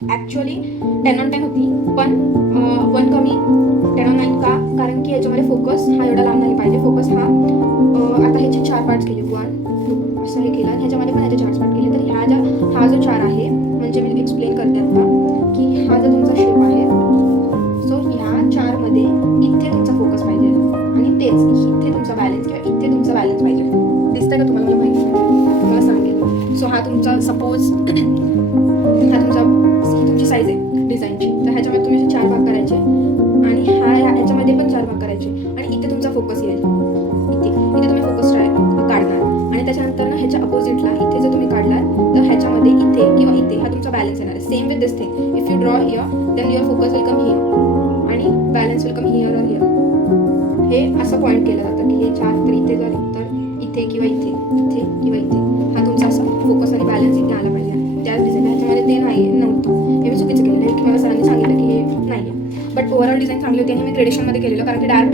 Actually 10/10 होती, पण 1 कमी 10/9 का? कारण की याच्यामध्ये फोकस हा एवढा लांब नाही पाहिजे. फोकस हा आता ह्याचे 4 पार्ट्स केले, 1 2 असं हे केलं आणि ह्याच्यामध्ये पण ह्याचे 4 पार्ट केले. तर हा जो 4 आहे, म्हणजे मी एक्सप्लेन करते आता की हा जो तुमचा शेप आहे, सो ह्या 4मध्ये इथे तुमचा फोकस पाहिजे आणि तेच इथे तुमचा बॅलन्स किंवा इथे तुमचा बॅलन्स पाहिजे. दिसतंय का तुम्हाला? मला माहिती नाही, तुम्हाला सांगेल. सो हा तुमचा सपोज हा तुमचा ही तुमची साईज आहे डिझाईनची, तर ह्याच्यामध्ये तुम्ही 4 भाग करायचे आणि ह्याच्यामध्ये पण 4 भाग करायचे आणि इथे तुमचा फोकस येईल. इथे तुम्ही फोकस काढणार आणि त्याच्यानंतर ना ह्याच्या अपोजिटला इथे जर तुम्ही काढलात तर ह्याच्यामध्ये इथे किंवा इथे हा तुमचा बॅलन्स येणार आहे. Same with this thing, if you draw here then your focus will come here आणि बॅलन्स विल कम हिअर और हिअर. हे असं पॉईंट केलं जातं की हे 4 तर इथे जर तर इथे किंवा इथे किंवा इथे हा तुमचा असा फोकस आणि बॅलन्स इथे आला पाहिजे. त्याच डिझाईन ह्याच्यामध्ये ते नव्हतं, हे मी चुकीचं केलेलं आहे की मला सरांनी सांगितलं की हे नाही आहे. बट ओव्हरऑल डिझाईन चांगली होती आणि मी ग्रेडेशनमध्ये केलेलं, कारण की डार्क